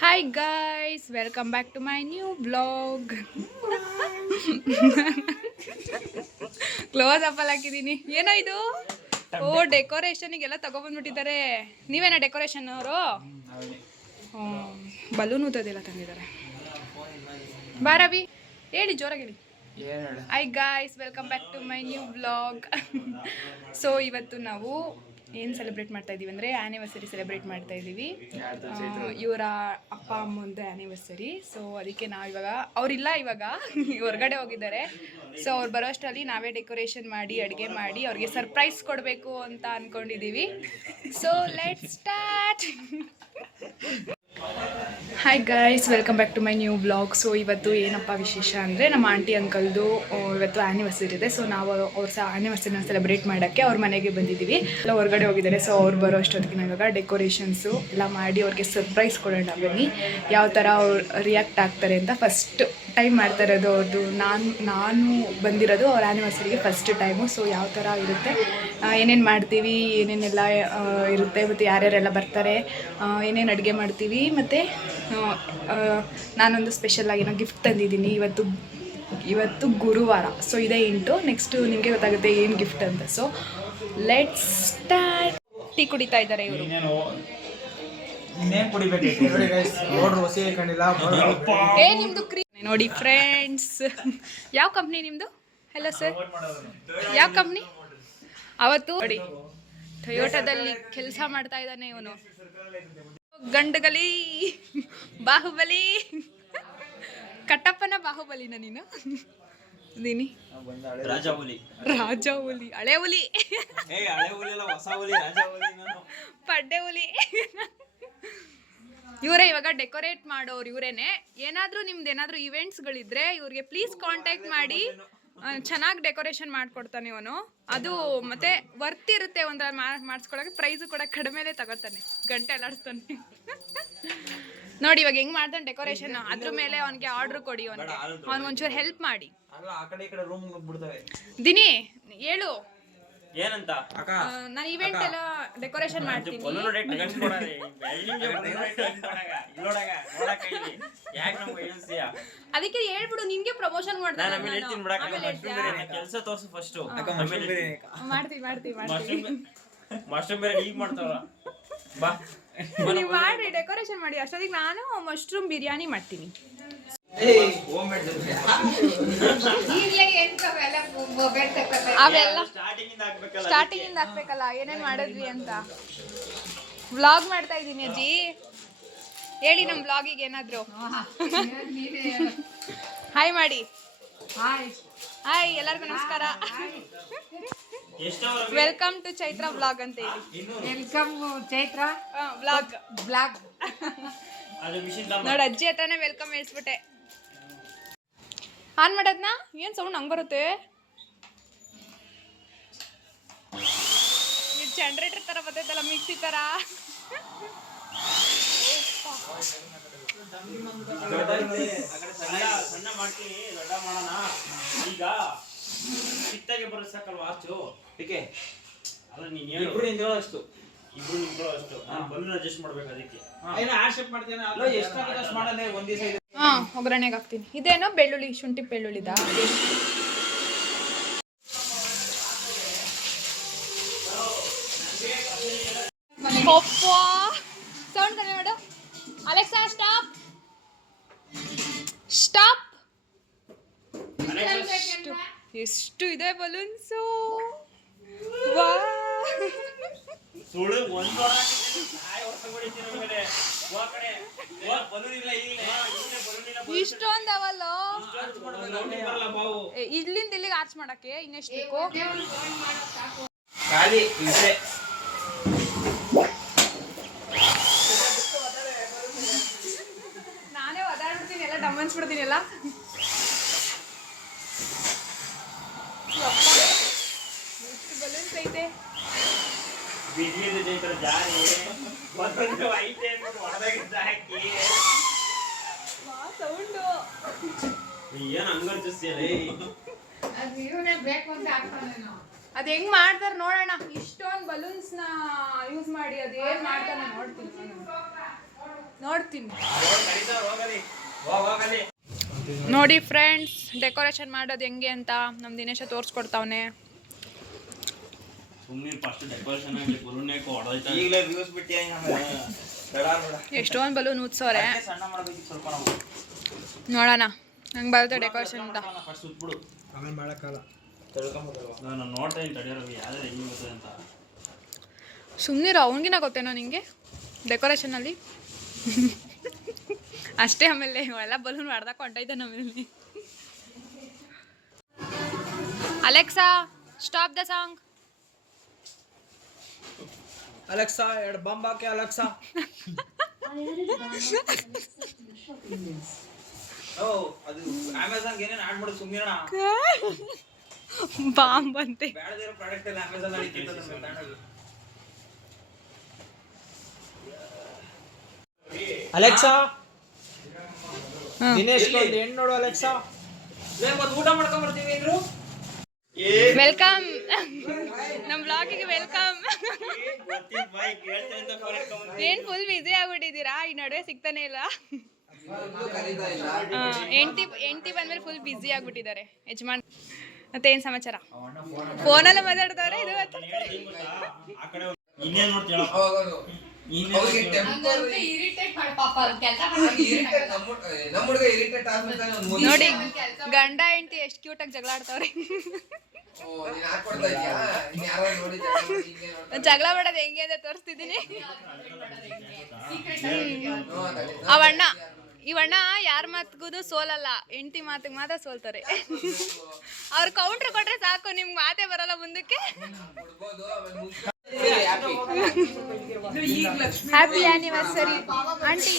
Hi guys, welcome back to my new vlog. Close up ಅಲ್ಲಿ ಹಾಕಿದೀನಿ. ಏನೋ ಇದು? ಓ ಡೆಕೋರೇಷನ್ಗೆಲ್ಲ ತಗೊಬಂದ್ಬಿಟ್ಟಿದ್ದಾರೆ. ನೀವೇನಾ decoration ಅವರು? ಬಲೂನ್ ಊದೋದೆಲ್ಲ ತಂದಿದ್ದಾರೆ. ಬಾರವಿ ಹೇಳಿ ಜೋರಾಗಿ ಹೇಳಿ. Hi guys, welcome back to my new vlog. So ಇವತ್ತು ನಾವು ಏನು ಸೆಲೆಬ್ರೇಟ್ ಮಾಡ್ತಾ ಇದ್ದೀವಿ ಅಂದರೆ ಆ್ಯನಿವರ್ಸರಿ ಸೆಲೆಬ್ರೇಟ್ ಮಾಡ್ತಾ ಇದ್ದೀವಿ. ಇವರ ಅಪ್ಪ ಅಮ್ಮಂದು ಆ್ಯನಿವರ್ಸರಿ. ಸೊ ಅದಕ್ಕೆ ನಾವು ಇವಾಗ ಅವರಿಲ್ಲ, ಇವಾಗ ಹೊರಗಡೆ ಹೋಗಿದ್ದಾರೆ. ಸೊ ಅವ್ರು ಬರೋ ಅಷ್ಟರಲ್ಲಿ ನಾವೇ ಡೆಕೋರೇಷನ್ ಮಾಡಿ ಅಡುಗೆ ಮಾಡಿ ಅವ್ರಿಗೆ ಸರ್ಪ್ರೈಸ್ ಕೊಡಬೇಕು ಅಂತ ಅಂದ್ಕೊಂಡಿದ್ದೀವಿ. So let's start. Hi guys, welcome back to my new vlog. So ಇವತ್ತು ಏನಪ್ಪ ವಿಶೇಷ ಅಂದರೆ ನಮ್ಮ ಆಂಟಿ ಅಂಕಲ್ದು ಇವತ್ತು ಆ್ಯನಿವರ್ಸರಿ ಇದೆ. ಸೊ ನಾವು ಅವ್ರ ಆ್ಯನಿವರ್ಸರಿನ ಸೆಲೆಬ್ರೇಟ್ ಮಾಡೋಕ್ಕೆ ಅವ್ರ ಮನೆಗೆ ಬಂದಿದ್ದೀವಿ. ಎಲ್ಲ ಹೊರಗಡೆ ಹೋಗಿದ್ದಾರೆ. ಸೊ ಅವ್ರು ಬರೋ ಅಷ್ಟೊತ್ತಿಗೆ ನಾವು ಇವಾಗ ಡೆಕೋರೇಷನ್ಸು ಎಲ್ಲ ಮಾಡಿ ಅವ್ರಿಗೆ ಸರ್ಪ್ರೈಸ್ ಕೊಡೋಣ ಬನ್ನಿ. ಯಾವ ಥರ ಅವ್ರು ರಿಯಾಕ್ಟ್ ಆಗ್ತಾರೆ ಅಂತ ಫಸ್ಟ್ ಟೈಮ್ ಮಾಡ್ತಾ ಇರೋದು ಅವ್ರದ್ದು. ನಾನು ಬಂದಿರೋದು ಅವ್ರ ಆ್ಯನಿವರ್ಸರಿಗೆ ಫಸ್ಟ್ ಟೈಮು. ಸೊ ಯಾವ ಥರ ಇರುತ್ತೆ, ಏನೇನು ಮಾಡ್ತೀವಿ, ಏನೇನೆಲ್ಲ ಇರುತ್ತೆ, ಮತ್ತು ಯಾರ್ಯಾರೆಲ್ಲ ಬರ್ತಾರೆ, ಏನೇನು ಅಡುಗೆ ಮಾಡ್ತೀವಿ, ಮತ್ತು ನಾನೊಂದು ಸ್ಪೆಷಲಾಗಿ ಏನೋ ಗಿಫ್ಟ್ ತಂದಿದ್ದೀನಿ. ಇವತ್ತು ಗುರುವಾರ. ಸೊ ಇದೇ ಇಂಟು ನೆಕ್ಸ್ಟು ನಿಮಗೆ ಗೊತ್ತಾಗುತ್ತೆ ಏನು ಗಿಫ್ಟ್ ಅಂತ. So let's start. ಟೀ ಕುಡಿತಾ ಇದ್ದಾರೆ ಇವರು. ನಿಮ್ಮದು ನೋಡಿ ಫ್ರೆಂಡ್ಸ್, ಯಾವ ಕಂಪ್ನಿ ನಿಮ್ಮದು? ಹೆಲೋ ಸರ್, ಯಾವ ಕಂಪ್ನಿ? ಅವತ್ತು ನೋಡಿ ಟೊಯೋಟಾದಲ್ಲಿ ಕೆಲಸ ಮಾಡ್ತಾ ಇದ್ದಾನೆ ಇವನು. ಗಂಡಗಲಿ ಬಾಹುಬಲಿ, ಕಟ್ಟಪ್ಪನ ಬಾಹುಬಲಿನ ನೀನು? ದೀನಿ ರಾಜ ಹುಲಿ, ಹಳೆ ಹುಲಿ, ಪಡ್ಡೆ ಹುಲಿ. ಇವರೇ ಇವಾಗ ಡೆಕೋರೇಟ್ ಮಾಡೋರು ಇವರೇನೆ. ಏನಾದರೂ ನಿಮ್ದು ಏನಾದರೂ ಇವೆಂಟ್ಸ್ಗಳಿದ್ರೆ ಇವ್ರಿಗೆ ಪ್ಲೀಸ್ ಕಾಂಟ್ಯಾಕ್ಟ್ ಮಾಡಿ. ಚೆನ್ನಾಗಿ ಡೆಕೋರೇಷನ್ ಮಾಡಿಕೊಡ್ತಾನೆ ಇವನು. ಅದು ಮತ್ತೆ ವರ್ತ್ ಇರುತ್ತೆ ಒಂದರ ಮಾಡಿಸ್ಕೊಳಕ್ಕೆ. ಪ್ರೈಸು ಕೂಡ ಕಡಿಮೆಲೇ ತಗೋತಾನೆ, ಗಂಟೆ ಎಲ್ಲಾಡಿಸ್ತಾನೆ. ನೋಡಿ ಇವಾಗ ಹೆಂಗ್ ಮಾಡ್ತಾನೆ ಡೆಕೋರೇಷನ್. ಅದ್ರ ಮೇಲೆ ಅವನಿಗೆ ಆರ್ಡ್ರ್ ಕೊಡಿ, ಅವ್ನಿಗೊಂಚೂರು ಹೆಲ್ಪ್ ಮಾಡಿ. ದಿನಿ ಹೇಳು ಏನಂತ. ನಾನು ಇವೆಂಟ್ ಎಲ್ಲ ಡೆಕೋರೇಷನ್ ಮಾಡ್ತೀನಿ. ಅದಕ್ಕೆ ಹೇಳ್ಬಿಡು, ನಿನ್ಗೆ ಪ್ರಮೋಷನ್ ಮಾಡ್ತೀನಿ. ಕೆಲಸ ತೋರ್ಸು ಫಸ್ಟ್. ಮಾಡ್ತೀವಿ. ಮಶ್ರೂಮ್ ಬೇರೆ ಈಗ ಮಾಡ್ತಾರ. ಬಾ ನೀವು ಮಾಡಿ ಡೆಕೋರೇಷನ್ ಮಾಡಿ. ಅಷ್ಟೊತ್ತಿಗೆ ನಾನು ಮಶ್ರೂಮ್ ಬಿರಿಯಾನಿ ಮಾಡ್ತೀನಿ. ಅವೆಲ್ಲ ಸ್ಟಾರ್ಟಿಂಗ್ ಇಂದ ಹಾಕ್ಬೇಕಲ್ಲ, ಏನೇನ್ ಮಾಡಿದ್ವಿ ಅಂತ. ವ್ಲಾಗ್ ಮಾಡ್ತಾ ಇದ್ದೀನಿ ಅಜ್ಜಿ. ಹೇಳಿ ನಮ್ಮ ವ್ಲಾಗಿಗೆ ಏನಾದ್ರು ಹಾಯ್ ಮಾಡಿ. ಹಾಯ್ ಎಲ್ಲರಿಗೂ ನಮಸ್ಕಾರ. ವೆಲ್ಕಮ್ ಟು ಚೈತ್ರ ವ್ಲಾಗ್ ಅಂತ ಹೇಳಿ. Welcome Chaitra vlog. ನೋಡಿ ಅಜ್ಜಿ ಹತ್ರನೇ ವೆಲ್ಕಮ್ ಹೇಳ್ಸ್ಬಿಟ್ಟೆ. ಆನ್ ಮಾಡೋದ್ನಾ? ಏನ್ ಸೌಂಡ್ ಹಂಗ್ ಬರುತ್ತೆ? ಜನರೇಟರ್ ತರ ಬರ್ತೈತಲ್ಲ, ಮಿಕ್ಸಿ ತರ. ಸಣ್ಣ ಮಾಡ್ತೀನಿ, ದೊಡ್ಡ ಮಾಡೋಣ. ಈಗ ಚಿತ್ತಾಗೆ ಬರೋ ಸಾಕಲ್ವಾ ಅಷ್ಟು? ಏಕೆ ಅಲ್ಲ, ನೀನ್ ಹೇಳು ಅಷ್ಟು. ಇಬ್ರು ನಿಂತ್ಕೊಳ್ಳೋ ಅಷ್ಟು. ಬಲೂನ್ ಅಡ್ಜಸ್ಟ್ ಮಾಡ್ಬೇಕು. ಅದಕ್ಕೆ ಒಗ್ಗರಣೆಗೆ ಹಾಕ್ತೀನಿ. ಇದೇನೋ ಬೆಳ್ಳುಳ್ಳಿ, ಶುಂಠಿ ಬೆಳ್ಳುಳ್ಳಿದ. ಸೌಂಡ್ ಕಡಿಮೆ ಮಾಡು. Alexa stop. ಎಷ್ಟು ಇದೆ ಬಲೂನ್ಸು. ಇಷ್ಟೊಂದವಲ್ಲ, ಇಲ್ಲಿಂದ ಇಲ್ಲಿಗೆ ಆರ್ಚ್ ಮಾಡಕ್ಕೆ ಇನ್ನೆಷ್ಟು ಬೇಕು? ನಾನೇ ಒದಾಡ್ಬಿಡ್ತೀನಿ, ಎಲ್ಲ ಡಮ್ಮನ್ಸ್ಬಿಡ್ತೀನಿ ಎಲ್ಲ. ಎಷ್ಟು ಬಲೂನ್ಸ್ ಐತೆ. ಸೌಂಡು ಏನ್ ಹಂಗರ್ಜಿಸ್ತೀಯ? ಅದು ಹೆಂಗ್ ಮಾಡ್ತಾರೆ ನೋಡೋಣ. ಇಷ್ಟೊಂದು ಬಲೂನ್ಸ್ ನ ಯೂಸ್ ಮಾಡಿ ಅದೇನ್ ಮಾಡ್ತಾನೆ ನೋಡ್ತೀನಿ. ನೋಡ್ತೀನಿ. ನೋಡಿ ಫ್ರೆಂಡ್ಸ್, ಡೆಕೋರೇಷನ್ ಮಾಡೋದು ಹೆಂಗೆ ಅಂತ ನಮ್ಮ ದಿನೇಶ ತೋರಿಸ್ಕೊಡ್ತಾವನೆ. ಎಷ್ಟೊಂದು ಬಲೂನ್ ಊದ್ಸೋರೆ. ನೋಡೋಣ ಹಂಗೆ ಬರುತ್ತೆ ಡೆಕೋರೇಷನ್ ಅಂತ. ಸುಮ್ಮನಿರೋ, ಅವನಿಗಿನ ಗೊತ್ತೇನೋ ನಿಂಗೆ ಡೆಕೋರೇಷನಲ್ಲಿ ಅಷ್ಟೇ. ಆಮೇಲೆ ಎಲ್ಲ ಬಲೂನ್ ಹೊಡೆದಾಕ ಹೊಂಟೈತೆ ನಮ್ಮಲ್ಲಿ. Alexa stop the song. Alexa ಎರಡು ಬಾಂಬ್ ಹಾಕಿ ಅಲೆಕ್ಸಾ. ಓ ಅದು ಅಮೆಜಾನ್ ಏನೇನು ಆಡ್ ಮಾಡೋದು ಸುಮ್ಮನಿರೋಣ. ಬಾಂಬ್ ಅಂತೆ. ಬೇಡದಿರೋ ಪ್ರಾಡಕ್ಟ್ ಎಲ್ಲ ಅಮೆಜಾನ್ ಅಲ್ಲಿ ಇಟ್ಟಿರ್ತಾರೆ. ಅಲೆಕ್ಸಾ ದಿನೇಶ್ ಹೆಣ್ಣು ನೋಡು ಅಲೆಕ್ಸಾ. ಮತ್ತೆ ಊಟ ಮಾಡ್ಕೊಂಡ್ ಬರ್ತೀವಿ ಇದ್ರು. ವೆಲ್ಕಮ್ ನಮ್ಮ ಬ್ಲಾಗಿಗೆ ವೆಲ್ಕಮ್. ಏನ್ ಫುಲ್ ಬಿಸಿ ಆಗ್ಬಿಟ್ಟಿದ್ದೀರಾ? ಈ ನಡುವೆ ಸಿಗ್ತಾನೆ ಇಲ್ಲ. ಎಂಟಿ ಬಂದ್ಮೇಲೆ ಫುಲ್ ಬಿಸಿ ಆಗ್ಬಿಟ್ಟಿದ್ದಾರೆ ಯಜಮಾನ್. ಮತ್ತೆ ಏನ್ ಸಮಾಚಾರ? ಫೋನೆಲ್ಲ ಮಾತಾಡ್ತಾವ್ರೆ. ಇದು ನೋಡಿ ಗಂಡ ಹೆಂಡತಿ ಎಷ್ಟು ಕ್ಯೂಟ್ ಆಗಿ ಜಗಳ ಆಡ್ತಾವ್ರೆ. ಜಗಳ ಮಾಡೋದು ಹೆಂಗೆ ಅಂತ ತೋರಿಸ್ತಿದ್ದೀನಿ. ಅವಣ್ಣ ಇವಣ್ಣ ಯಾರ ಮಾತಿಗೂ ಸೋಲಲ್ಲ, ಹೆಂಡತಿ ಮಾತಿಗೆ ಮಾತ್ರ ಸೋಲ್ತಾರೆ. ಅವ್ರು ಕೌಂಟ್ರ್ ಕೊಟ್ರೆ ಸಾಕು, ನಿಮ್ಗೆ ಮಾತೇ ಬರಲ್ಲ ಮುಂದಕ್ಕೆ. Happy anniversary aunty.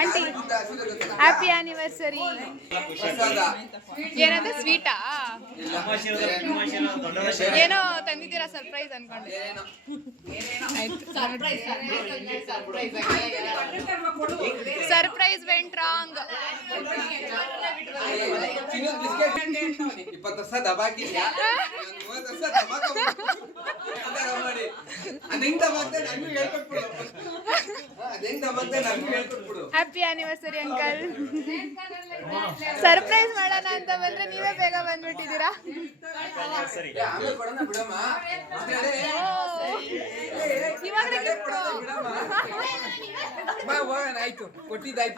Aunty happy anniversary. ಏನಂತ ಸ್ವೀಟಾ? ಏನೋ ತಂದಿದ್ದೀರಾ ಸರ್ಪ್ರೈಸ್ ಅನ್ಕೊಂಡೆ. Surprise went wrong. 20 ವರ್ಷ ದಬಾಕಿದ್ಯಾ? 30 ವರ್ಷ ಹ್ಯಾಪಿ ಆನಿವರ್ಸರಿ ಅಂಕಲ್. ಸರ್ಪ್ರೈಸ್ ಮಾಡೋಣ ಅಂತ ಬಂದ್ರೆ ನೀವೇ ಬೇಗ ಬಂದ್ಬಿಟ್ಟಿದ್ದೀರಾ.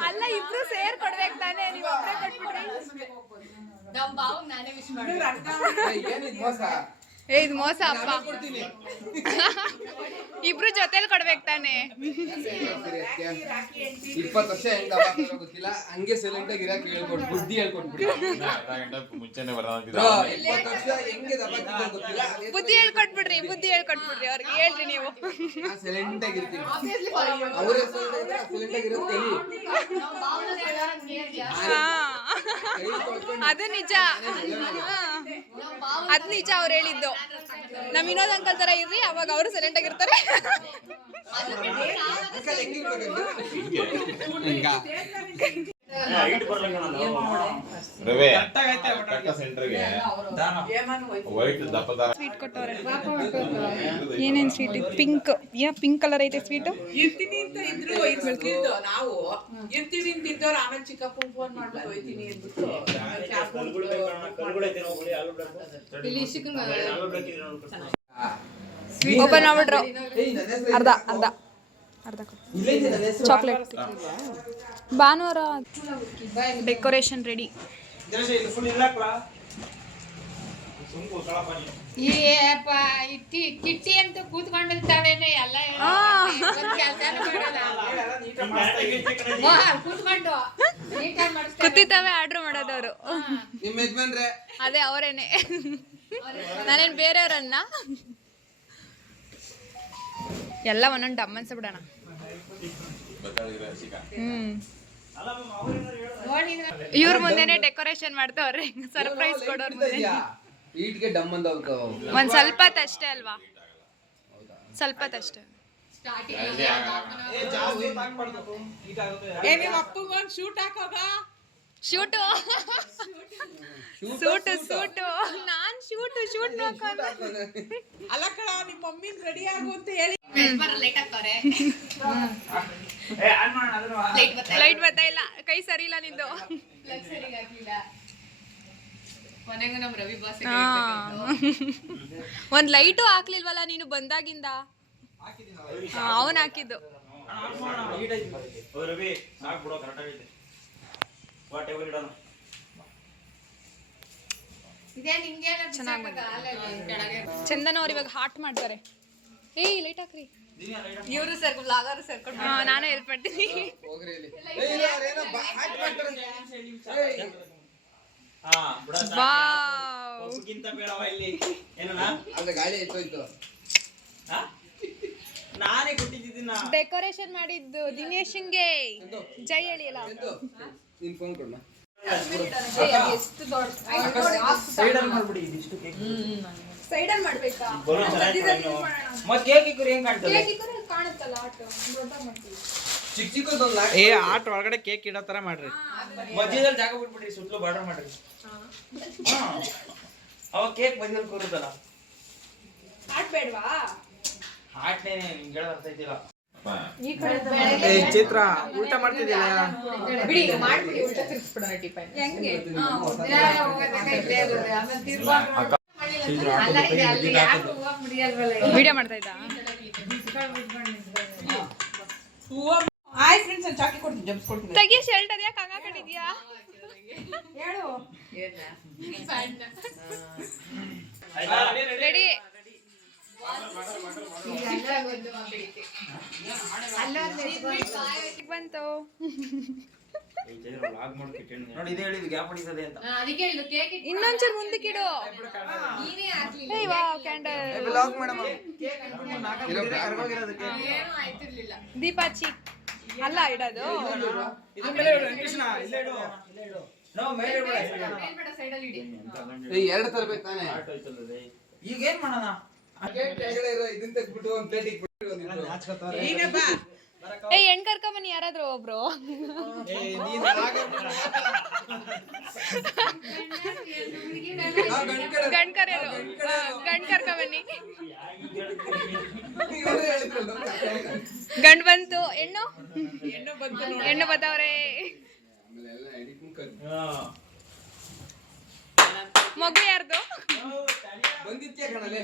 ಅಲ್ಲ, ಇಬ್ರು ಸೇರ್ ಕೊಡ್ಬೇಕು ತಾನೇ, ನೀವು ಒಬ್ಬರೇ ಕೊಟ್ಬಿಟ್ರಿ. ಇದು ಮೋಸ ಅಪ್ಪ. ಇಬ್ರು ಜೊತೆಲಿ ಕೊಡ್ಬೇಕು ತಾನೆ. 20 ವರ್ಷ ಹೆಂಗ್ ಗೊತ್ತಿಲ್ಲ, ಹಂಗೆ ಸೈಲೆಂಟ್ ಆಗಿ ಇರಕ್ಕೆ ಹೇಳ್ಕೊಟ್ಟು ಬುದ್ಧಿ ಹೇಳ್ಕೊಟ್ಬಿಡಿ. 20 ವರ್ಷ ಹೆಂಗೆ ದಬಾಕಿದ್ಯೋ ಗೊತ್ತಿಲ್ಲ, ಬುದ್ಧಿ ಹೇಳ್ಕೊಟ್ಬಿಡ್ರಿ. ಬುದ್ಧಿ ಹೇಳ್ಕೊಟ್ಬಿಡ್ರಿ ಅವ್ರಿಗೆ. ಹೇಳ್ರಿ ನೀವು. ಸೈಲೆಂಟ್ ಆಗಿರ್ತೀನಿ. ಅವರೇ ಸೈಲೆಂಟ್ ಆಗಿರೋದು ಕಲಿ. ಅದು ನಿಜ. ಅದ್ ನಿಜ ಅವ್ರು ಹೇಳಿದ್ದು. ನಮ್ ವಿನೋದ್ ಅಂಕಲ್ ತರ ಇರ್ರಿ, ಅವಾಗ ಅವರು ಸೈಲೆಂಟ್ ಆಗಿರ್ತಾರೆ. ಸ್ವೀಟ್ ಕೊಟ್ಟವ್ರೆ. ಏನೇನ್ ಸ್ವೀಟ್? ಪಿಂಕ್. ಪಿಂಕ್ ಕಲರ್ ಐತೆ ಸ್ವೀಟ್. ಇರ್ತೀನಿ ಅಂತ ಇದ್ರು ಇರ್ತಿದ್ದು ನಾವು ಇರ್ತೀವಿ ಅಂತಿದ್ದವ್ರು ಆಮೇಲೆ ಚಿಕ್ಕಪ್ಪ ಫೋನ್ ಮಾಡ್ಬಿಟ್ಟು ಹೋಯ್ತೀನಿ ಅಂದ್ಬಿಟ್ಟು ಓಪನ್ ಮಾಡ್ಬಿಟ್ರು. ಅರ್ಧ ಅರ್ಧ ಅರ್ಧ ಚಾಕ್ಲೇಟ್. ಭಾನುವಾರ ಡೆಕೋರೇಷನ್ ರೆಡಿ. ಕಿಟ್ಟಿ ಅಂತ ಕೂತ್ಕೊಂಡಿರ್ತಾವೇನೆ ಎಲ್ಲ ಕೂತ್ಕೊಂಡು ಕೂತಿದ್ದಾವೆ ಆರ್ಡರ್ ಮಾಡೋದವ್ರು. ನಿಮ್ಮ ಯಜಮಾನ್ರೆ ಅದೇ ಅವರೇನೆ. ನಾನೇನ್ ಬೇರೆಯವ್ರನ್ನ ಎಲ್ಲ ಒಂದೊಂದು ಡಮ್ಮನ್ಸ ಬಿಡೋಣ. ಇವ್ರ ಮುಂದೆನೆ ಡೆಕೋರೇಷನ್ ಮಾಡ್ತಾವ್ರೆ. ಸರ್ಪ್ರೈಸ್ ಕೊಡೋರ್ ಮುಂದೆ. ಈಟ್ಗೆ ಡಮ್ ಅಂತ ಒಂದ್ ಸ್ವಲ್ಪ ಅಷ್ಟೇ ಅಲ್ವಾ? ಸ್ವಲ್ಪ ಅಷ್ಟೇ. ನಿಮ್ಮ ಅಪ್ಪಗೊಂದು ಶೂಟ್ ಹಾಕೋಗ. Shoot suit suit. ನಾನ್ ಶೂಟು ಶೂಟ್ ಅಲ್ಲ ಕಣ, ನಿಮ್ಮ ಮಮ್ಮಿನ ರೆಡಿ ಆಗು ಅಂತ ಹೇಳಿ ಲೇಟ್ ಆಗ್ತಾರೆ. ಏ ಆನ್ ಮಾಡೋಣ ಅದನ್ನ ಲೈಟ್ ಬರ್ತಾ ಇಲ್ಲ, ಕೈ ಸರಿ ಇಲ್ಲ ನಿಂದು. ಕೊನೆಗೂ ನಮ್ ರವಿ ಬಾಸ್ ಒಂದ್ ಲೈಟು ಹಾಕ್ಲಿಲ್ವಲ್ಲ ನೀನು ಬಂದಾಗಿಂದ. ಅವನ್ ಹಾಕಿದ್ದು. ಓ ರವಿ ಸಾಕು ಬಿಡೋ, ಕರೆಕ್ಟ್ ಆಗೈತೆ. ವಾ ಟೇಬಲ್ ಇಡೋಣ. ಇದೇ ನಿಂಗೆ ಚಂದನ ಅವ್ರು ಇವಾಗ ಹಾಟ್ ಮಾಡ್ತಾರೆ. ಏಯ್ ಲೈಟ್ ಹಾಕ್ರಿ. ಇವರು ಸರ್ಕೊಂಡು ಲಾಗಾರು ಸರ್ಕೊಂಡು ನಾನು ಹೆಲ್ಪ್ ಮಾಡ್ತೀನಿ. ಹೋಗ್ರಿ ಇಲ್ಲಿ. ಏಯ್ ಯಾರೇನೋ ಹಾಟ್ ಮಾಡ್ತಾರೆ. ಏಯ್ ಹಾ ಬಿಡ ಸಾಕು. ವಾವ್, ಒಬ್ಬಗಿಂತ ಬೇಡವಾ ಇಲ್ಲಿ ಏನಣ್ಣ? ಅದ್ರ ಗಾಳಿ ಎತ್ತೋಯ್ತು. ಹಾ ನಾನೇ ಕೊಟ್ಟಿದ್ದೀನ. ಡೆಕೋರೇಷನ್ ಮಾಡಿದ್ದು ದಿನೇಶನ್ಗೆ ಜೈ ಹೇಳಿ ಅಲ್ಲ. ನಿನ್ ಫೋನ್ ಕೊಡ್ನ. ಎಷ್ಟು ದೊಡ್ಡ ಸೈಡ್ ಅಲ್ಲಿ ಮಾಡ್ಬಿಡಿ ಇದಿಷ್ಟು ಕೇಕ್. ಸೈಡ್ ಅಲ್ಲಿ ಮಾಡ್ಬೇಕಾ? ಬಲೂನ್ ಚೆನ್ನಾಗಿ ಮತ್ತೆ ಕೇಕ್ ಇಕ್ಕರು ಹೆಂಗ್ ಕಾಣ್ತದೆ? ಕಾಣುತ್ತಲ್ಲ ಆಟೋ ದೊಡ್ಡ ಮಾಡ್ತೀವಿ. ಚಿಕ್ಕ ಚಿಕ್ಕದೊಂದು ಏ ಆಟ ಒಳಗಡೆ ಕೇಕ್ ಇಡೋ ತರ ಮಾಡ್ರಿ. ಮಧ್ಯದಲ್ಲಿ ಜಾಗ ಬಿಟ್ಬಿಡ್ರಿ, ಸುತ್ತಲೂ ಬಾರ್ಡರ್ ಮಾಡ್ರಿ. ಅವ ಕೇಕ್ ಮಧ್ಯದಲ್ಲಿ ಕೂರುತ್ತಲ್ಲ. ಆಟ ಬೇಡವಾ? ಹಾಟ್ನೇನೆ ನಿಮ್ಗೆ ಹೇಳೋದು ಅರ್ಥ ಐತಿಲ್ಲ. ಏ ಚಿತ್ರ ಊಟ ಮಾಡ್ತಿದ್ದಿಲ್ಲ. ಬಿಡಿ ಮಾಡ್ಬಿಡಿ, ಉಲ್ಟ ತಿರ್ಸ್ಬಿಡೋಣ ಟಿಫನ್ ಹೆಂಗೆ? ವಿಡಿಯೋ ಮಾಡ್ತಾ ಇದ್ದ. ಹಾಯ್ ಫ್ರೆಂಡ್ಸ್, ನಾನು ಚಾಕಿ ಕೊಡ್ತೀನಿ, ಜಂಪ್ಸ್ ಕೊಡ್ತೀನಿ. ತೆಗಿ ಶರ್ಟ್ ಅದ್ಯಾಕೆ ಹಂಗ ಹಾಕೊಂಡಿದ್ಯಾ? ಹೇಳು. ರೆಡಿ? ಬಂತು. ನೋಡಿ ಇದೇ ಹೇಳಿದ್ದು ಗ್ಯಾಪ್ ಹೊಡಿತದೆ ಅಂತ. ಅದಕ್ಕೆ ಹೇಳಿದ್ದು ಕೇಕ್ ಇನ್ನೊಂಚೂರು ಮುಂದಕ್ಕಿಡು. ನೀನೇ ಹಾಕ್ಲಿಲ್ಲ, ಏಯ್ ವಾವ್, ಕ್ಯಾಂಡಲ್. ಬ್ಲಾಗ್ ಮೇಡಮ್ ಏನೂ ಆಯ್ತಿರ್ಲಿಲ್ಲ. ದೀಪಾಚಿ ಅಲ್ಲ ಇಡೋದು. ನಾವು ಮೇಲೆ ಇಡ್ಬೇಡ. ಮೇಲ್ಬೇಡ, ಸೈಡಲ್ಲಿ ಇಡಿ. ಏಯ್ ಎರಡು ತರಬೇಕು ತಾನೇ. ಈಗ ಏನ್ ಮಾಡೋಣ? ಕೇಕ್ ಕೆಳಗಡೆ ಇರೋ ಇದನ್ನ ತೆಗ್ದ್ಬಿಟ್ಟು ಒಂದು ಪ್ಲೇಟ್ ಇಟ್ಬಿಟ್ಟು ಒಂದು ಈಗ ಬಾ. ಏಯ್ ಹೆಣ್ ಕರ್ಕೊಂಬನ್ನಿ ಯಾರಾದ್ರೂ ಒಬ್ರು. ಗಂಡ್ ಕರ್ಕೊಂಬನ್ನಿ. ಗಂಡ್ ಬಂತು, ಹೆಣ್ಣು ಹೆಣ್ಣು ಬತ್ತವ್ರೆ. ಮಗು ಯಾರ್ದು? ಬಂದಿದ್ಕೆ ಕಣಲೆ.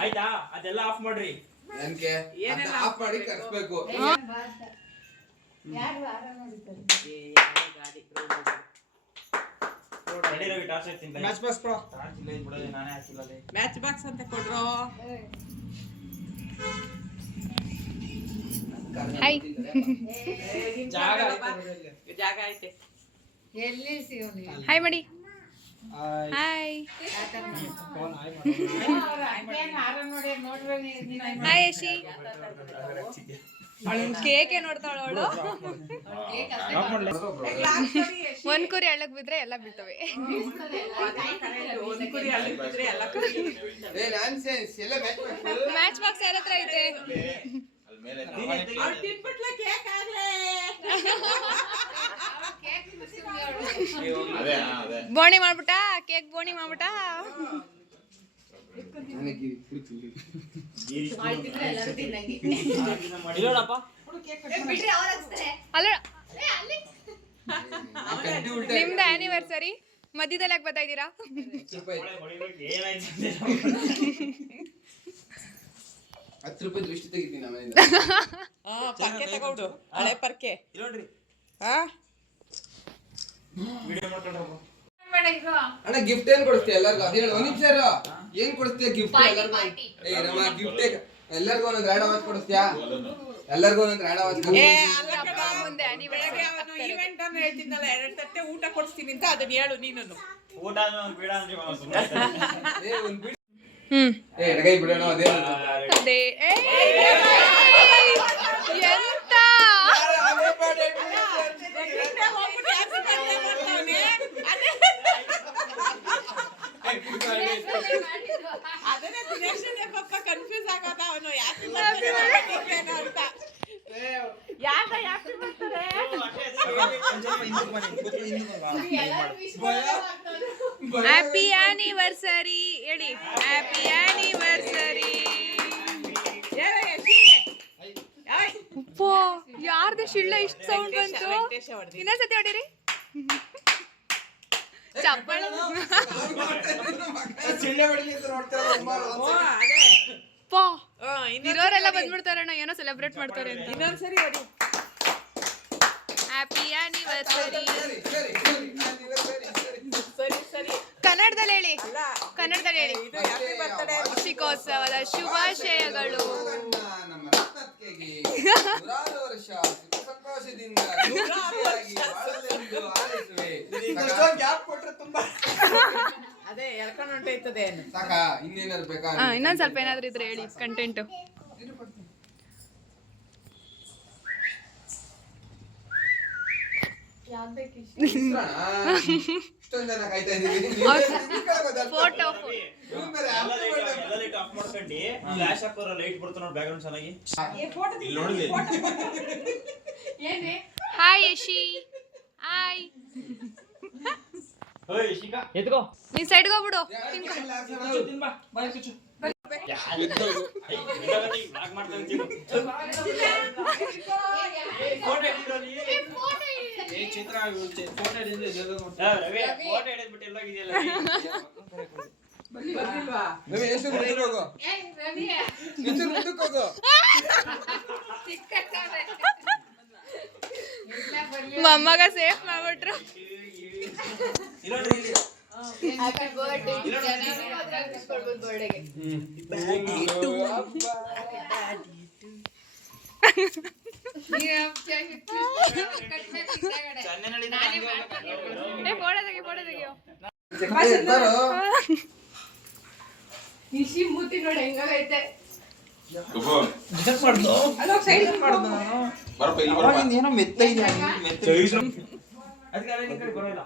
ಆಯ್ತಾ, ಅದೆಲ್ಲ ಆಫ್ ಮಾಡ್ರಿ. ನನ್ಗೆ ಆಫ್ ಮಾಡಿ ಕರ್ಸ್ಬೇಕು. ರೆಡಿ ರವಿ, ಟಾರ್ಚ್ ಹಾಕ್ತೀನಿ. ಮ್ಯಾಚ್ ಬಾಕ್ಸ್ ಕೊಡು. ಟಾರ್ಚ್ ಇಲ್ಲ ಇದು ಬಿಡೋದು, ನಾನೇ ಹಾಕಿಲ್ಲ ಅದೇ. ಮ್ಯಾಚ್ ಬಾಕ್ಸ್ ಅಂತ ಕೊಡ್ರೋ. ಹಾಯ್. ಜಾಗ ಐತೆ. ಎಲ್ಲಿ ಸಿಗೋನಿ ಹಾಯ್ ಮಾಡಿ. Hi hi Yashi. ಕೇಕೆ ನೋಡ್ತಾಳ ಅವಳು. ಒಂದ್ ಕುರಿ ಹಳ್ಳಕ್ ಬಿದ್ರೆ ಎಲ್ಲ ಬೀಳ್ತವೆ. ಒಂದ್ ಕುರಿ ಅಲ್ಲಿ ಬಿದ್ರೆ ಎಲ್ಲ ಕುರಿ. ಏ ನಾನ್ಸೆನ್ಸ್, ಎಲ್ಲ ಮ್ಯಾಚ್ ಬಾಕ್ಸ್ ಯಾರ ಹತ್ರ ಐತೆ? ಅವ್ಳು ತಿನ್ಬಿಟ್ಲ ಕೇಕ್ ಆಗ್ಲೇ. ಬೋಣಿ ಮಾಡ್ಬಿಟ್ಟ, ಕೇಕ್ ಬೋಣಿ ಮಾಡ್ಬಿಟ್ಟ. ಇಲ್ಲೋಡಪ್ಪ. ಅಲ್ಲ ನಿಮ್ದು ಆನಿವರ್ಸರಿ ಮಧ್ಯದಲ್ಲಿ ಯಾಕೆ ಬರ್ತಾ ಇದ್ದೀರಾ? ಏನಾಯ್ತು? 10 ರೂಪಾಯಿ ದೃಷ್ಟಿ ತೆಗಿತೀನಿ ಆಮೇಲೆ. ಪರ್ಕೆ ತಗೊಂಡು, ಹಳೆ ಪರ್ಕೆ. ಇಲ್ಲೋಡ್ರಿ, ಹಾ ವಿಡಿಯೋ ಮಾಡ್ಕೊಂಡ್ರ. ಅಣ್ಣ ಗಿಫ್ಟ್ ಏನ್ ಕೊಡ್ತೀಯ ಎಲ್ಲರಿಗೂ? ಅದೇ ಹೇಳು, ಒಂದ್ ನಿಮಿಷ ಇರು. ಏನ್ ಕೊಡ್ತೀಯ ಗಿಫ್ಟ್ ಎಲ್ಲರಿಗೂ? ಏ ನಮ್ಮ ಗಿಫ್ಟ್ ಎಲ್ಲರಿಗೂ ಒಂದೊಂದು ರಾಡ್ ಆವಾಜ್ ಕೊಡಿಸ್ತೀಯಾ? ಎಲ್ಲರಿಗೂ ಒಂದೊಂದು ರಾಡ್ ಆವಾಜ್ ಏ ಅಲ್ಲ ಕಣ, ಮುಂದೆ ಬೆಳಗ್ಗೆ ಅವನು ಈವೆಂಟ್ ಅನ್ನು ಹೇಳ್ತಿದ್ದಲ್ಲ, 2 ತಟ್ಟೆ ಊಟ ಕೊಡಿಸ್ತೀನಿ ಅಂತ, ಅದನ್ನ ಹೇಳು ನೀನು. ಊಟ ಬೇಡ ಅಂದ್ರೆ ಸುಮ್ಮನೆ. ಏ ಒಂದ್ ಬಿಡಿ. ಏ ಎಡಗೈ ಬಿಡೋಣ. ಅದೇ ಅದೇ ಎಂತ ಅದನ್ನೇ ದಿನೇಶನೇ ಪಾಪ ಕನ್ಫ್ಯೂಸ್ ಆಗದ, ಅವನು ಯಾಕೆ ಅಂತ. ಯಾಕೆ ಬರ್ತಾರೆ? ಹ್ಯಾಪಿ ಆನಿವರ್ಸರಿ ಹೇಳಿ. Happy anniversary. ಯಾರ್ದು ಶಿಳ್ಳ ಇಷ್ಟು ಸೌಂಡ್ ಬಂತು ಇನ್ನೊಂದ್ಸತಿ ಹೊಡೀರಿ ಚಪ್ಪಾಳೆ ಪಾ ಇರೋರೆಲ್ಲ ಬಂದ್ಬಿಡ್ತಾರಣ್ಣ ಏನೋ ಸೆಲೆಬ್ರೇಟ್ ಮಾಡ್ತಾರೆ ಅಂತ ಇನ್ನೊಂದ್ಸರಿ ಹೊಡಿ. ಹ್ಯಾಪಿ ಆನಿವರ್ಸರಿ ಸರಿ ಸರಿ ಕನ್ನಡದಲ್ಲಿ ಹೇಳಿ ಅಲ್ಲ ಕನ್ನಡದಲ್ಲಿ ಹೇಳಿ ಇದು ಹ್ಯಾಪಿ ಬರ್ತಡೇ ವಾರ್ಷಿಕೋತ್ಸವದ ಶುಭಾಶಯಗಳು ನಮ್ಮ ರತ್ನತ್ಕೆಗೆ ನೂರಾರು ವರ್ಷ ಸುಖ ಸಂತೋಷದಿಂದ ಖುಷಿಯಾಗಿ ಬಾಳಲೆಂದು ಹಾರೈಸುವೆ. ಅದೇ ಎಳ್ಕೊಂಡು ಹೊಂಟೈತದೆ ಸಾಕ ಇನ್ನೇನಾದ್ರು ಬೇಕಾ ಇನ್ನೊಂದ್ ಸ್ವಲ್ಪ ಏನಾದ್ರು ಇದ್ರೆ ಹೇಳಿ ಕಂಟೆಂಟ್ ಇಷ್ಟೊಂದ್ ಜನ ಕಾಯ್ತಾ ಇದೀವಿ ಫೋಟೋ ಎಲ್ಲ ಲೈಟ್ ಆಫ್ ಮಾಡ್ಕೊಂಡು ಫ್ಲಾಶ್ ಹಾಕೋರ ಲೈಟ್ ಬರ್ತಾವ ನೋಡಿ ಬ್ಯಾಕ್ಗ್ರೌಂಡ್ ಚೆನ್ನಾಗಿ ಹಾಯ್ ಯಶಿ ಹಾಯ್ ಓಯ್ ಶಿಕಾ ಎತ್ಕೋ ನೀನ್ ಸೈಡ್ಗೆ ಹೋಗ್ಬಿಡು ತಿನ್ ಬಾ ಬಾಯ್ ಕಿಚ್ಚು ಬ್ಲಾಗ್ ಮಾಡ್ತಾನೆ ಫೋಟೋ ಹಿಡಿದ್ರಲ್ಲಿ ಏ ಚಿತ್ರ ಫೋಟೋ ಹಿಡಿದ್ರೆ ಜಲ್ದಿ ನೋಡ್ತಾ ರವಿ ಫೋಟೋ ಹಿಡಿದ್ಬಿಟ್ಟು ಎಲ್ಲೋಗಿದೆಯಲ್ಲ ಬರ್ಲಿಲ್ವಾ? ರವಿ ಎಷ್ಟು ಮುಂದಕ್ಕೆ ಹೋಗು ಎಷ್ಟು ಮುಂದಕ್ಕೆ ಹೋಗು ಮೊಮ್ಮಗ ಸೇಫ್ ಮಾಡ್ಬಿಟ್ರು ಇಲ್ಲೋಡ್ರಿ ಇಲ್ಲಿ ಹ್ಯಾಪಿ ಬರ್ತ್ಡೇ ಬರ್ತ್ಡೇಗೆ ಫೋಟೋ ತೆಗಿಯೋ ನಿಶಿ ಮೂತಿ ನೋಡಿ ಹೆಂಗಾಗೈತೆ ಡಿಸೈಡ್ ಮಾಡ್ದು ಅಲ್ಲೋಗ್ ಸೈಡ್ ಮಾಡ್ದು ಅವಾಗಿಂದ ಏನೋ ಮೆತ್ತ ಇದೆ ಅದಕ್ಕೆ ಅದೇ ಕಡೆ ಬರೋಲ್ಲ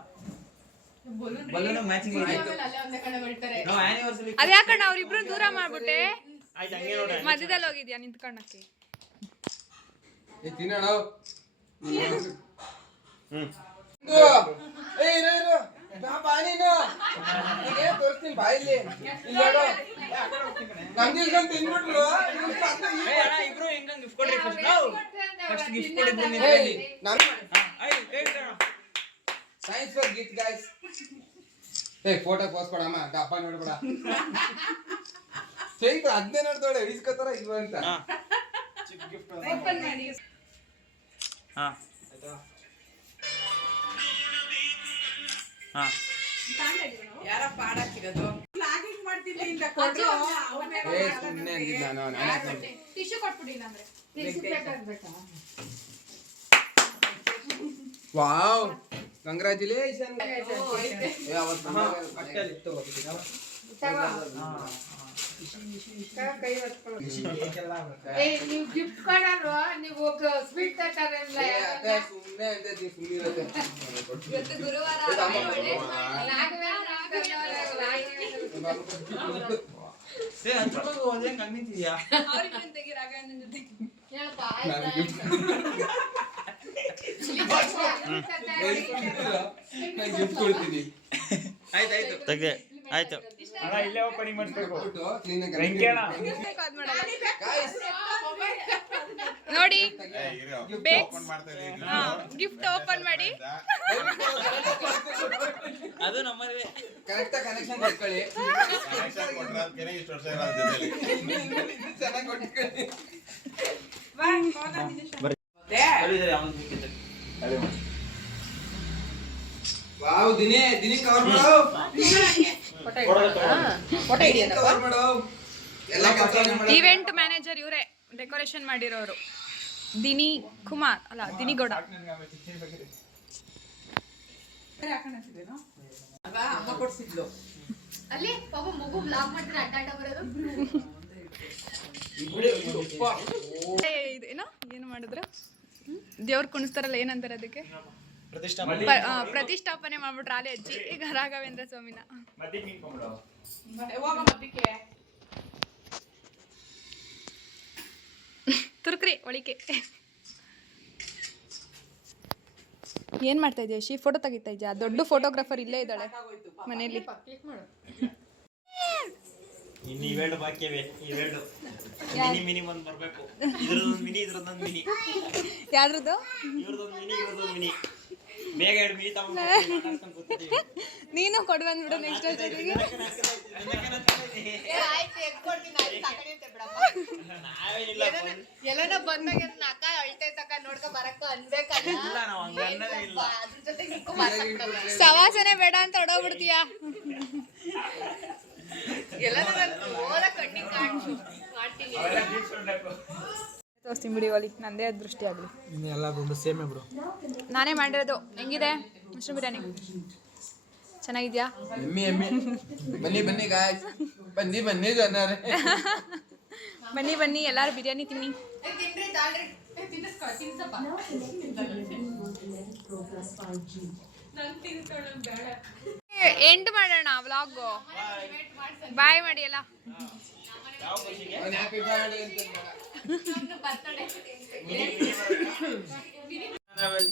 ಬಲೂನ್ ಮ್ಯಾಚಿಂಗ್ ಆಯ್ತು ಅಲ್ಲೇ ಒಂದೇ ಕಡೆ ಮಾಡ್ತಾರೆ ನಾವು ಆನಿವರ್ಸರಿ ಅದ್ ಯಾಕಣ್ಣ ಅವ್ರಿಬ್ರು ದೂರ ಮಾಡ್ಬಿಟ್ಟೆ ಆಯ್ತು ಹಂಗೆ ನೋಡಿ ಮಧ್ಯದಲ್ಲಿ ಹೋಗಿದ್ಯಾ ನಿಂತ್ಕೊಂಡಕ್ಕೆ ತಿನ್ನೋಣ ಹ್ಮ್ ಏ ಇರೋ ಬಾ ನೀನು ನಿನಗೆ ತೋರಿಸ್ತೀನಿ ಬಾಯಿಲಿ ಇಲ್ಲೋಡು ನಮ್ಗೆ ಇಲ್ಕೊಂಡು ತಿನ್ಬಿಟ್ರು ಏ ಅಣ್ಣ ಇಬ್ರು ಹೆಂಗ ಗಿಫ್ಟ್ ಕೊಡ್ರಿ ಫಸ್ಟ್ ನಾವು ಫಸ್ಟ್ ಗಿಫ್ಟ್ ಕೊಡಿದ್ದು ನಿಮಗೆ ಏಯ್ ನಮ್ ಐ ಕೈ ಬಿಡೋಣ ಸೈನ್ಸ್ ಫಾರ್ ಗಿಫ್ಟ್ ಗೈಸ್ ಏ ಫೋಟೋ ಪೋಸ್ಟ್ ಕೊಡಮ್ಮ ದಪ್ಪ ನೋಡ್ಬೇಡ ಚೈತ್ರ ಅದನ್ನೇ ನೋಡ್ತಾಳೆ ಇಸ್ಕೊತಾರ ಇಲ್ವಾ ಅಂತ ಚಿಕ್ಕ ಗಿಫ್ಟ್ ಓಪನ್ ಮಾಡಿ ಹಾ ಹಾ ಯಾರಪ್ಪ ಆಡಕ್ಕಿರೋದು ಫ್ಲಾಗಿಂಗ್ ಮಾಡ್ತಿದ್ದೆ ಇಂದ ಕೊಡ್ರು ಏ ಸುಮ್ಮನೆ ಅಂದಿದ್ದ ನಾನು ಟಿಶ್ಯೂ ಕೊಟ್ಬಿಡಿ ಅಂದ್ರೆ ವಾವ್ ಕಂಗ್ರಾಚುಲೇಷನ್ ನೀವು ಗಿಫ್ಟ್ ಕೊಡಲ್ವಾ ನೀವು ಸ್ವೀಟ್ ತರ್ತಾರಲ್ಲ ಸುಮ್ಮನೆ ಅಂತ ಸುಮ್ಮನಿರುತ್ತೆ ಇವತ್ತು ಗುರುವಾರ ಏ ಅಂದ್ರೂ ಹೋದ್ರೆ ಹಂಗ ನಿಂತಿದ್ಯಾ ಗಿಫ್ಟ್ ಕೊಡ್ತೀನಿ ಆಯ್ತಾಯ್ತು ತೆಗೆ ಆಯ್ತು ಅಣ್ಣ ಇಲ್ಲೇ ಓಪನಿಂಗ್ ಮಾಡಿಸ್ಬೇಕು ನೋಡಿ ಗಿಫ್ಟ್ ಓಪನ್ ಮಾಡಿ ಅದು ನಮ್ಮದೇ ಕರೆಕ್ಟ್ ಕನೆಕ್ಷನ್ ಕೊಟ್ಕೊಳ್ಳಿ ಚೆನ್ನಾಗಿ ಕೊಟ್ಕೊಳ್ಳಿ ವಾವ್ ದಿನಿ ಕವರ್ ಮಾಡು ಕವರ್ ಮಾಡು ಎಲ್ಲ ಕೆಲಸ ಇವೆಂಟ್ ಮ್ಯಾನೇಜರ್ ಇವರೇ ಡೆಕೋರೇಷನ್ ಮಾಡಿರೋರು ದಿನಿ ಕುಮಾರ್ ಅಲ್ಲ ದಿನಿಗೌಡ ಅಮ್ಮ ಕೊಡ್ಸಿದ್ಲು ಅಲ್ಲಿ ಪಾಪ ಮಗು ಬ್ಲಾಗ್ ಮಾಡ್ತಾರೆ ಅಡ್ಡಾಟ ಬರೋದು ಏನೋ ಏನು ಮಾಡಿದ್ರು ದೇವ್ರು ಕುಣಿಸ್ತಾರಲ್ಲ ಏನಂತಾರೆ ಅದಕ್ಕೆ ಪ್ರತಿಷ್ಠಾಪನೆ ಮಾಡ್ಬಿಟ್ರು ಆಲೆ ಅಜ್ಜಿ ಈಗ ರಾಘವೇಂದ್ರ ಸ್ವಾಮಿನ ಹೋಗ ಮದ್ದಿಕ್ಕೆ ತುರ್ಕ್ರಿ ಒಳಿಕೆ ಏನ್ ಮಾಡ್ತಾ ಇದೀಯ ಶಿ ಫೋಟೋ ತೆಗಿತಾ ಇದೆಯಾ ದೊಡ್ಡ ಫೋಟೋಗ್ರಾಫರ್ ಇಲ್ಲೇ ಇದ್ದಾಳೆ ಮನೆಯಲ್ಲಿ ಇನ್ನು ಇವೆರಡು ಬಾಕಿ ಇವೆ ಇವೆರಡು ಮಿನಿ ಒಂದ್ ಬರ್ಬೇಕು ಇದ್ರದೊಂದು ಮಿನಿ ಯಾವ್ದ್ರದ್ದು ಇವ್ರದೊಂದು ಮಿನಿ ಬೇಗ 2 ಮಿನಿ ತಗೊಂಡು ಕೂತಿದ್ದೀವಿ ನೀನು ಕೊಡು ಬಂದ್ಬಿಡು ನೆಕ್ಸ್ಟ್ ಜೊತೆಗೆ. ನಾವೇನಿಲ್ಲ ಎಲ್ಲನ ಬಂದಾಗ ಅಕ್ಕ ಅಳ್ತೈತಕ್ಕ ನೋಡ್ಕೊ ಬರಕ್ಕ ಅನ್ಬೇಕಲ್ಲ ಇಲ್ಲ ನಾವು ಹಂಗ ಅನ್ನೋದೇ ಇಲ್ಲ ಅದ್ರ ಜೊತೆ ನಿಂಕು ಮಾತಾಡ್ತಲ್ಲ ಸವಾಸನೆ ಬೇಡ ಅಂತ ಹೊಡೋಗ್ಬಿಡ್ತೀಯಾ. ಎಲ್ಲನ ನಾನು ಓದ ಕಣ್ಣಿಗೆ ಕಾಣಿಸು ಮಾಡ್ತೀನಿ ತೋರಿಸ್ತೀನಿ ಬಿಡಿ ಒಲಿ, ನಂದೇ ದೃಷ್ಟಿ ಆಗಲಿ. ಎಲ್ಲ ಬಿಡು ಸೇಮೆ ಬಿಡು. ನಾನೇ ಮಾಡಿರೋದು. ಹೆಂಗಿದೆ ಮಶ್ರೂಮ್ ಬಿರಿಯಾನಿ? ಚೆನ್ನಾಗಿದ್ಯಾ? ಎಮ್ಮಿ ಬನ್ನಿ ಗಾಯ್ಸ್, ಬನ್ನಿ ಜನರೇ, ಬನ್ನಿ ಎಲ್ಲರೂ ಬಿರಿಯಾನಿ ತಿನ್ನಿ. ತಿನ್ರಿ ತಾಳ್ರಿ ತಿನ್ನಿಸ್ಕೊ ತಿನ್ಸಪ್ಪ ನಂಗೆ ತಿನ್ಸ್ಕೊಳ್ಳೋದು ಬೇಡ ಎಂಡ್ ಮಾಡೋಣ ವ್ಲಾಗ್. ಬಾಯ್ ಮಾಡಿ ಎಲ್ಲ. ಯಾವ ಖುಷಿಗೆ ಅವ್ನು ಹ್ಯಾಪಿ ಬರ್ತ್ಡೇ ಅಂತ ನನ್ನ birthday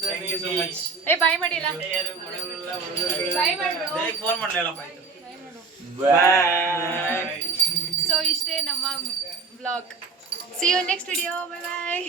thank you so much ಏ ಬಾಯ್ ಮಾಡಿ ಎಲ್ಲ. ಬಾಯ್ ಮಾಡು. ಫೋನ್ ಮಾಡ್ಲಿಲ್ಲಪ್ಪ ಆಯ್ತು ಬಾಯ್. ಸೊ ಇಷ್ಟೇ ನಮ್ಮ vlog. See you next video. Bye bye.